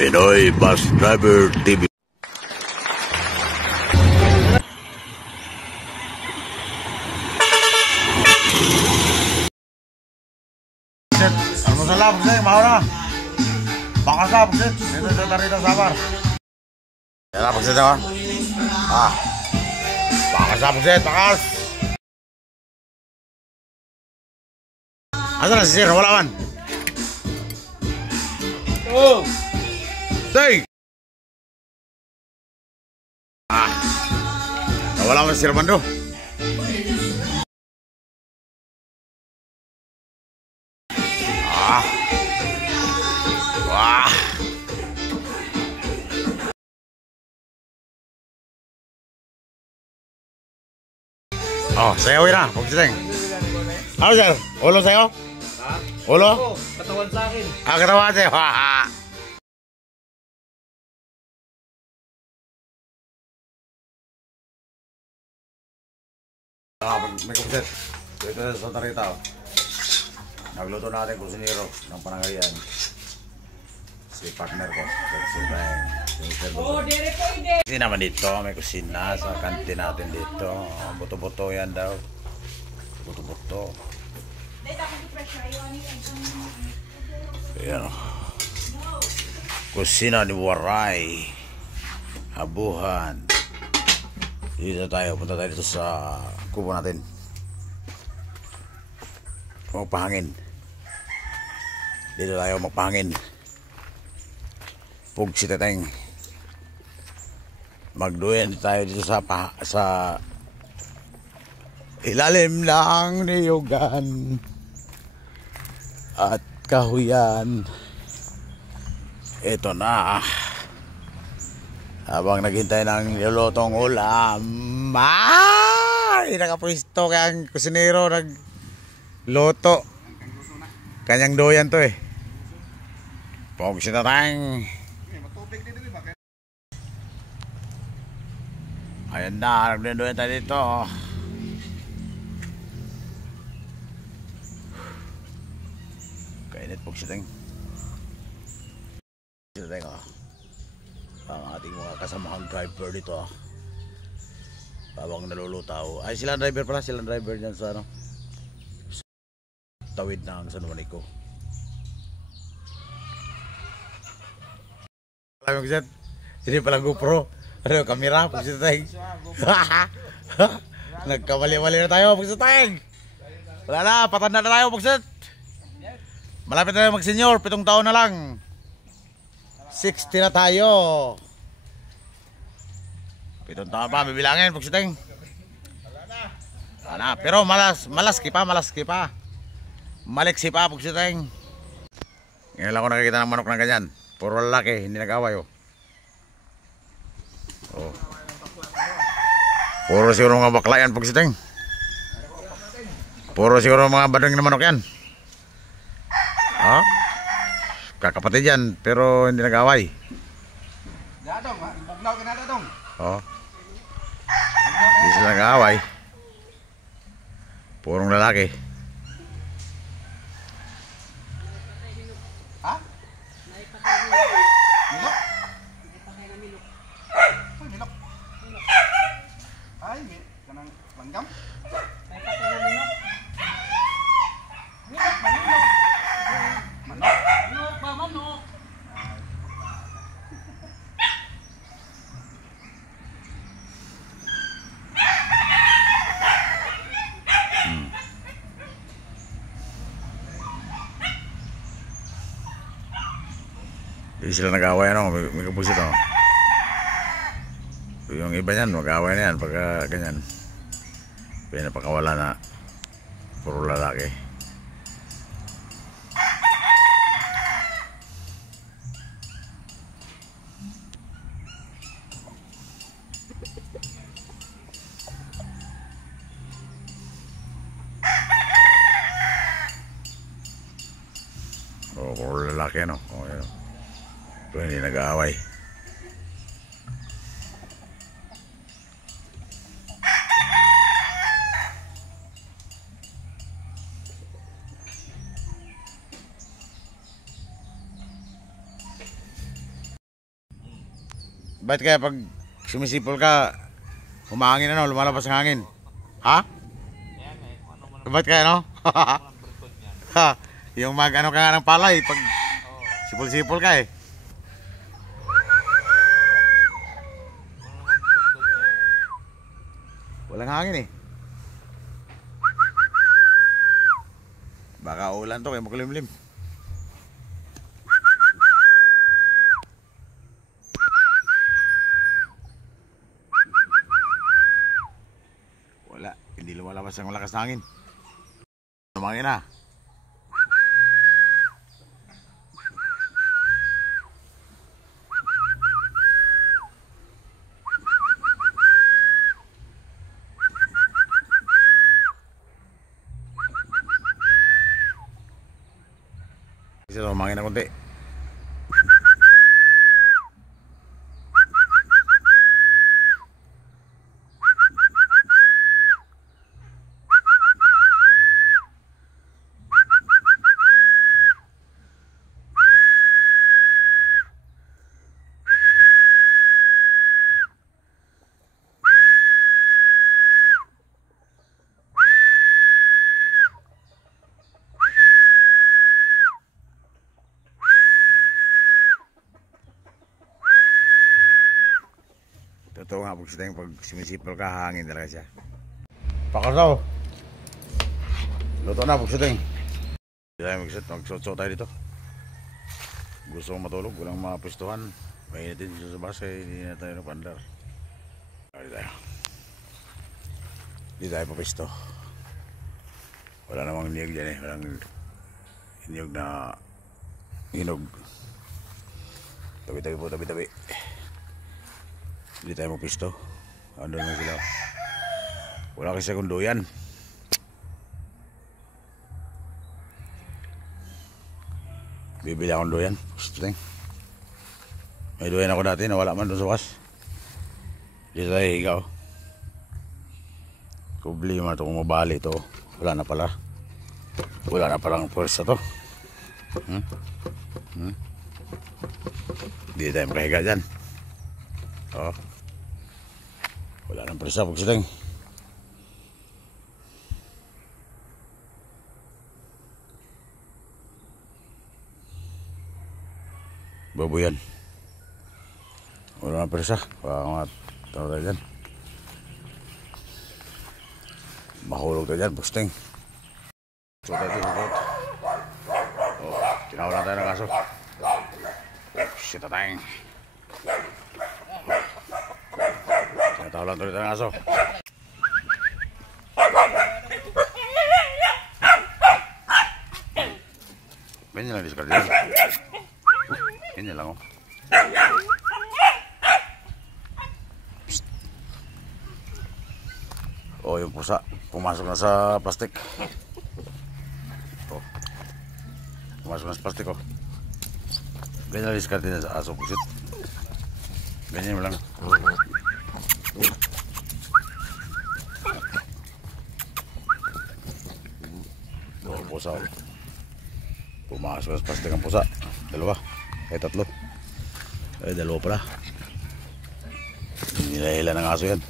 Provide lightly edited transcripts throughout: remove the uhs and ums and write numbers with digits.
Pinoy Bus Driver TV. Almusal Pugsit, mau na. Bakas na, Pugsit. Dito sa Tarita Sabar. Yan na, Pugsit ako. Bakas na, Pugsit, bakas. Asa na si Sir? Wala man. Oh! Say! Wala man si Sir Mando. Wah. Oh, sayaw na, Pugsit. Ano, Sir? Ulo sa'yo? Ha? Ulo? Katawan sa akin. Katawan sa'yo. May Pugsit. Dito sa Santa Rita. Nagluto natin kusinero ng panangalian. Si partner ko. Kasi naman dito, may kusina sa kantin natin dito. Buto-buto yan daw. Buto-buto. Ayan o. Kusina ni Waray. Habuhan. Dito tayo. Punta tayo dito sa kubo natin. Magpahangin. Dito tayo magpahangin. Pugsit tateng. Magduyan tayo dito sa ilalim ng niyugan at kahuyan. Ito na. Habang naghintay ng nilulutong ulam. Ay! Nakapwisto kaya ang kusinero nagluto. Kanyang doyan to eh. Pugsit tateng. Ayan na, naglinduyan tayo dito. Kainit Pugsit. Ang ating mga kasamahang driver dito. Habang nalulutaw. Ay, silang driver pala, silang driver dyan sa ano, tawid ng San Juanico. Alam mo Pugsit, hindi pala GoPro. Ano, kamera, Pugsit. Nagkamali-mali na tayo, Pugsit. Wala na, patanda na tayo, Pugsit. Malapit na tayo mag-senior, 7 taon na lang. 60 na tayo. 7 taon pa, bibilangin, Pugsit. Wala na, pero malaski pa. Maliksi pa, Pugsit. Ngayon lang ako nakikita ng manok na ganyan. Puro lalaki, hindi nag-away oh. Oh. Puro siguro mga bakla yan Pugsit. Puro siguro mga badong na manok yan. Oh? Kakapatid yan pero hindi nag-away. Oh. Hindi sila nag-away. Purong lalaki. Hindi sila nag-away ano, may Pugsit oh. Yung iba niyan, mag-away na yan pagka ganyan. Pinapakawala na. Puro lalaki. Oh, puro lalaki ano. Oh, yun. Pero hindi nag-aaway. Ba't kaya pag sumisipol ka, humahangin ano, lumalabas ang hangin? Ha? Ba't kaya no? Ha? Yung mag ano ka nga ng palay, pag sipol-sipol ka eh. Walang hangin eh. Baka ulan to, kaya makulimlim. Wala, hindi lumalabas ang malakas na hangin. Lumangin na. Isa lumangin na konti. Totoo nga pag sumisipol ka, hangin talaga siya. Pakasaw. Luto na pagsiting. Hindi tayo magsuot tayo dito. Gusto kong matulog, walang mapustuhan. Mainitin dito sa base, hindi na tayo napandar. Hindi tayo papisto. Wala namang niyog dyan eh. Walang niyog na hinog. Tabi-tabi po, tabi-tabi. Hindi tayo mapisto. Andun na sila. Wala kasi akong duyan. Bibili akong duyan. May duyan ako dati, nawala man doon sa was. Dito tayo higaw. Problema ito kung mabali ito. Wala na pala. Wala na palang pwersa to. Hindi tayo makahiga dyan. Oh. Wala nang presa pagsiting. Baboyan. Wala nang presa. Pangat tayo tayo dyan. Mahulog tayo dyan, posting. So tayo dito. Oh, tinawala tayo ng kaso. Shit tayo. Tinatawalan tuloy tayo ng aso. Ganyan lang discard yan. Ganyan lang oh. Psst. Oh, yung pusa pumasok na sa plastic. Oh. Pumasok na sa plastic oh. Ganyan lang discard yan sa aso pusit. Ganyan mo lang. Oh, pusa oh. Pumasok na sa plastic ang pusa. Dalawa. Ay tatlo. Ay dalawa pala. Nilahila ng aso yan.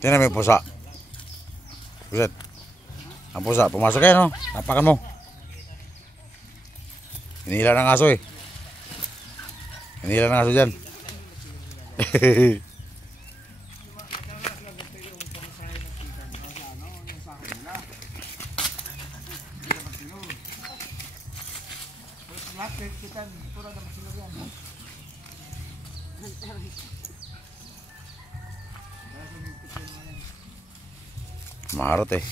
Tiyan na may pusa. Puset. Ang pusa, pumasok yan, no? Tapakan mo. Hinihila ng aso eh. Hinihila ng aso dyan. Maharot eh.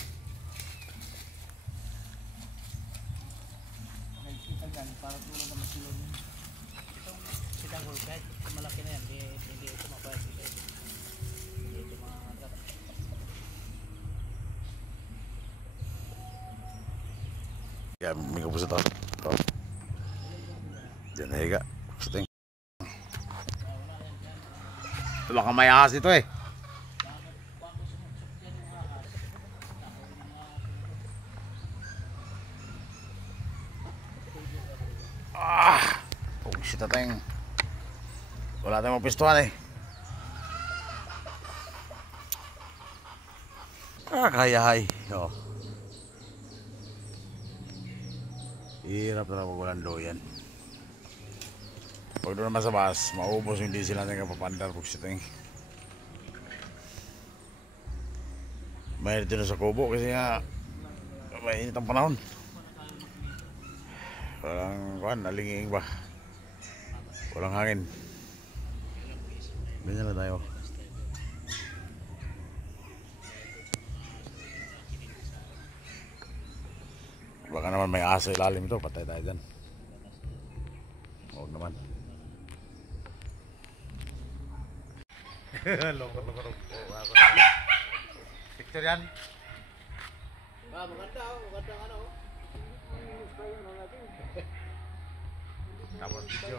kahit malaki na yan, hindi ito mapayas ito. Hindi ito mga Ya, minggu pusat tau. Diyan na higa. Pusiting. Baka may ahas ito eh. Pusit tayong. Wala tayong mapistuhan eh. Kayahay. Oh. Hirap na pag walang doyan. Pag doon naman sa bus, maubos yung diesel natin kapapandar pagsiting. Mahirap din sa kubo kasi nga mainit ang panahon. Walang kuhan, nalinging ba? Walang hangin. Ganyan na tayo. Baka naman may aso ilalim ito, patay tayo dyan. Huwag naman. Loko-loko. Picture yan. maganda ano. Tapos video.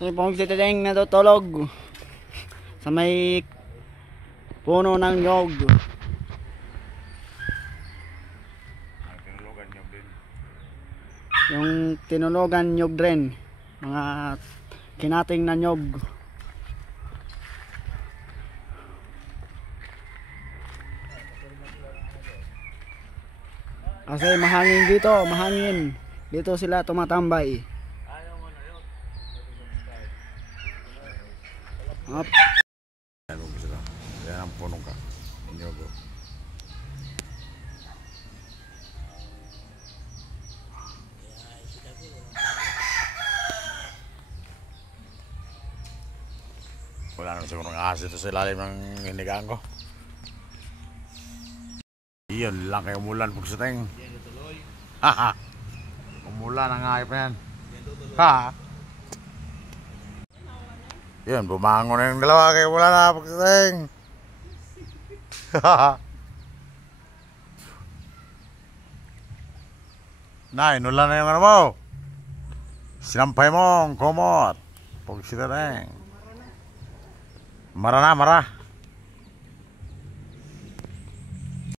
Yung pangsitateng natutulog sa may puno ng nyog. Yung tinulogan nyog rin, mga kinating na nyog. Kasi mahangin dito, mahangin. Dito sila tumatambay. Up. Yan ang punong ka. Nyogo. Wala naman siguro ng ahas dito sa ilalim ng hinigaan ko. Iyon lang kayo umulan pagsating. Haha. Umulan ang hayop na yan. Ha. Yun, bumangon na yung dalawa kayo wala na pagsating. Haha. Nay, nulan na yung ano mo. Sinampay mo ang kumot. Pagsating. Mara na, mara.